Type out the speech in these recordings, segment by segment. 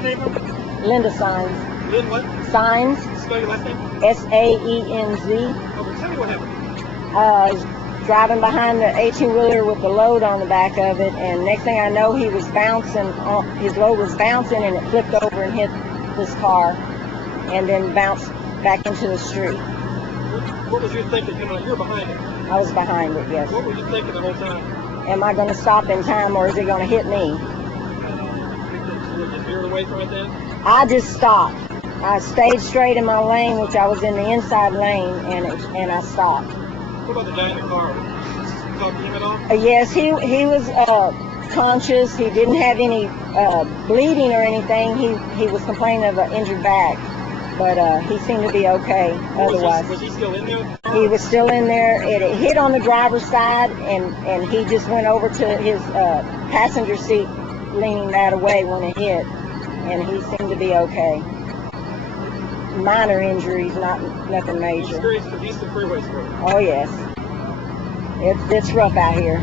your name, honey? Linda Signs. Lynn what? Signs. Spell your last name? S-A-E-N-Z. Okay, tell me what happened. Driving behind the 18-wheeler with the load on the back of it, and next thing I know, he was bouncing. His load was bouncing, and it flipped over and hit this car, and then bounced back into the street. What was you thinking coming out? You were behind it. I was behind it, yes. What were you thinking the whole time? Am I going to stop in time, or is it going to hit me? You just veered away from it then? I just stopped. I stayed straight in my lane, which I was in the inside lane, and I stopped. What about the guy in the car? Did you talk to him at all? Yes, he was conscious. He didn't have any bleeding or anything. He was complaining of an injured back, but he seemed to be okay otherwise. Was he still in there? He was still in there. It hit on the driver's side, and he just went over to his passenger seat, leaning that away when it hit, and he seemed to be okay. Minor injuries, nothing major. Experience the Eastern Freeway sport. Oh yes, it's rough out here.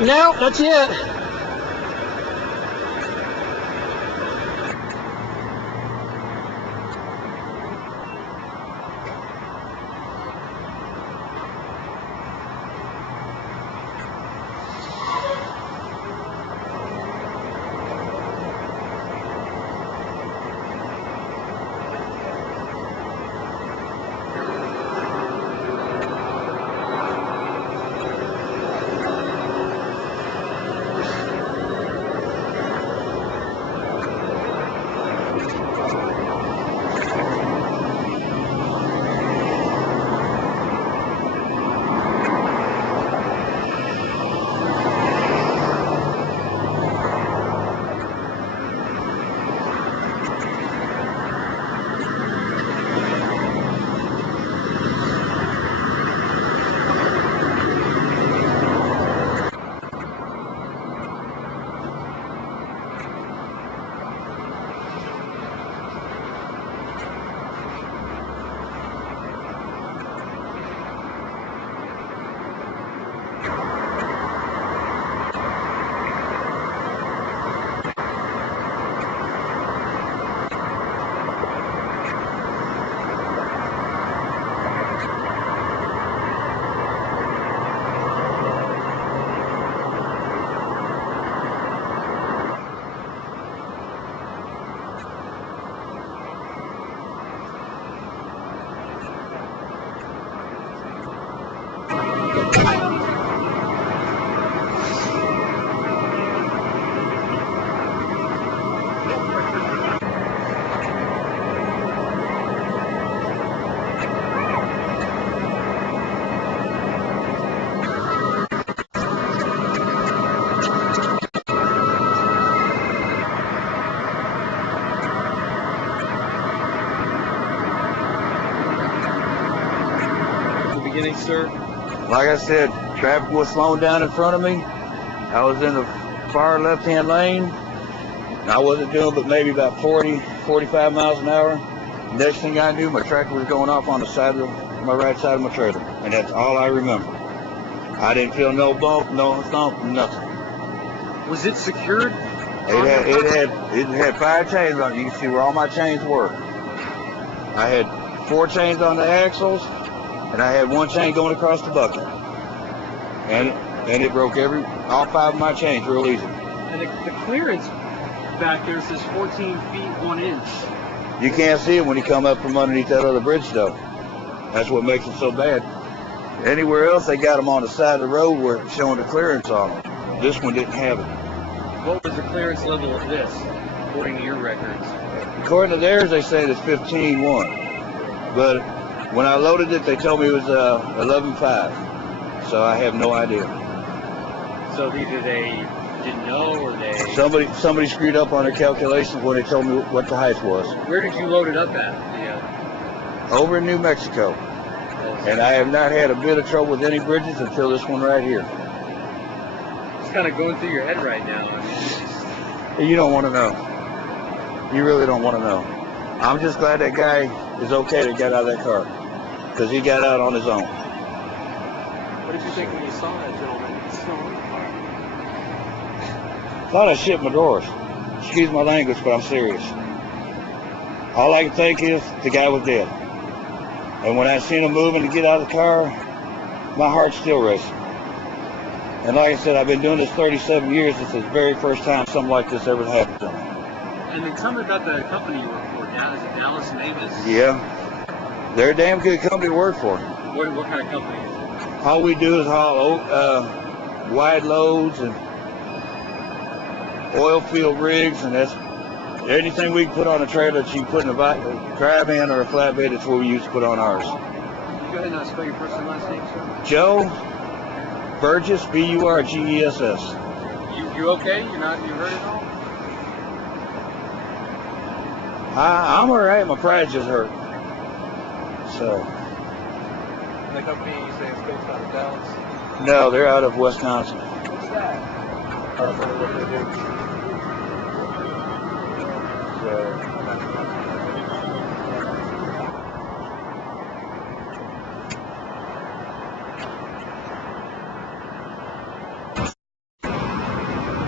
No, not yet. anything, sir? Like I said, traffic was slowing down in front of me. I was in the far left-hand lane. I wasn't doing but maybe about 40, 45 miles an hour. Next thing I knew, my tractor was going off on the side of my right side of my trailer, and that's all I remember. I didn't feel no bump, no thump, nothing. Was it secured? It had 5 chains on it. You can see where all my chains were. I had 4 chains on the axles, and I had 1 chain going across the bucket. And it broke all 5 of my chains real easy. And the clearance back there says 14 feet 1 inch. You can't see it when you come up from underneath that other bridge, though. That's what makes it so bad. Anywhere else, they got them on the side of the road where it's showing the clearance on them. This one didn't have it. What was the clearance level of this, according to your records? According to theirs, they said it's 15.1. But when I loaded it, they told me it was 11.5. So I have no idea. So either they didn't know or they... Somebody screwed up on their calculations when they told me what the height was. Where did you load it up at? Over in New Mexico. And I have not had a bit of trouble with any bridges until this one right here. It's kind of going through your head right now. You don't want to know. You really don't want to know. I'm just glad that guy is okay to get out of that car. Because he got out on his own. What did you think when you saw that gentleman still in the car? Thought I shit my drawers. Excuse my language, but I'm serious. All I can think is the guy was dead. And when I seen him moving to get out of the car, my heart's still racing. And like I said, I've been doing this 37 years. It's the very first time something like this ever happened to me. And then tell me about the company you work for. Is it Dallas and Davis? Yeah. They're a damn good company to work for. What kind of company is it? All we do is haul wide loads and oil field rigs, and that's anything we can put on a trailer that you can put in a drive in or a flatbed. That's what we used to put on ours. You go ahead and spell your first and last name, sir? Joe Burgess, Burgess. You okay? You hurt at all? I'm all right. My pride just hurt. So. And the company you say is based out of Dallas? No, they're out of Wisconsin. What's that? I don't know what they do.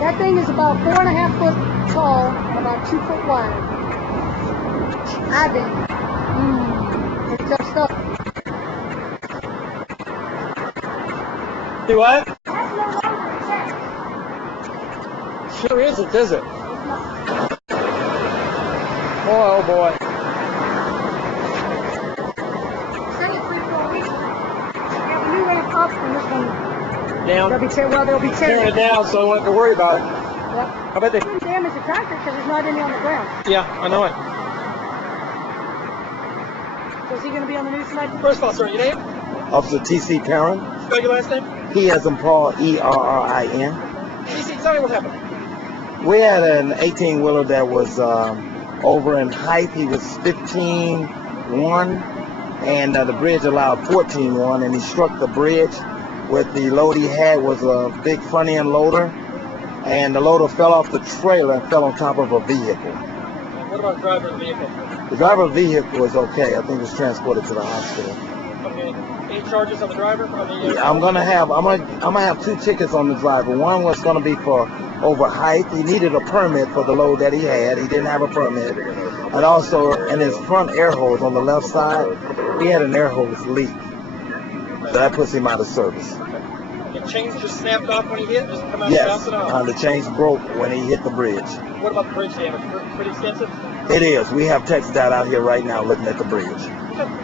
That thing is about 4.5 foot tall and about 2 foot wide. I've been. It's tough stuff. Do what? That's no longer a check. Sure isn't, is it? Oh boy. It's only 3-4 weeks. Yeah, when you ramp up and this one, Down. they'll be Tearing tearing it down, so I won't have to worry about it. Yep. I bet they... You can damage the tractor because there's not any on the ground. Yeah, I know it. So is he going to be on the news tonight? First of all, sir, your name? Officer T.C. Perrin. Spell your last name? He has in Paul, E-R-R-I-N. DC, tell me what happened. We had an 18-wheeler that was over in height. He was 15.1, and the bridge allowed 14.1, and he struck the bridge with the load he had was a big front-end loader, and the loader fell off the trailer and fell on top of a vehicle. What about the driver of the vehicle? The driver of the vehicle was okay. I think he was transported to the hospital. Okay. Any charges on the driver? I'm gonna have 2 tickets on the driver. One was gonna be for over height. He needed a permit for the load that he had. He didn't have a permit. And also in his front air hose on the left side, he had an air hose leak. So that puts him out of service. The chains just snapped off when he hit? Just come out and Yes, bounce it off? the chains broke when he hit the bridge. What about the bridge damage? Pretty extensive? It is. We have techs out here right now looking at the bridge. Okay.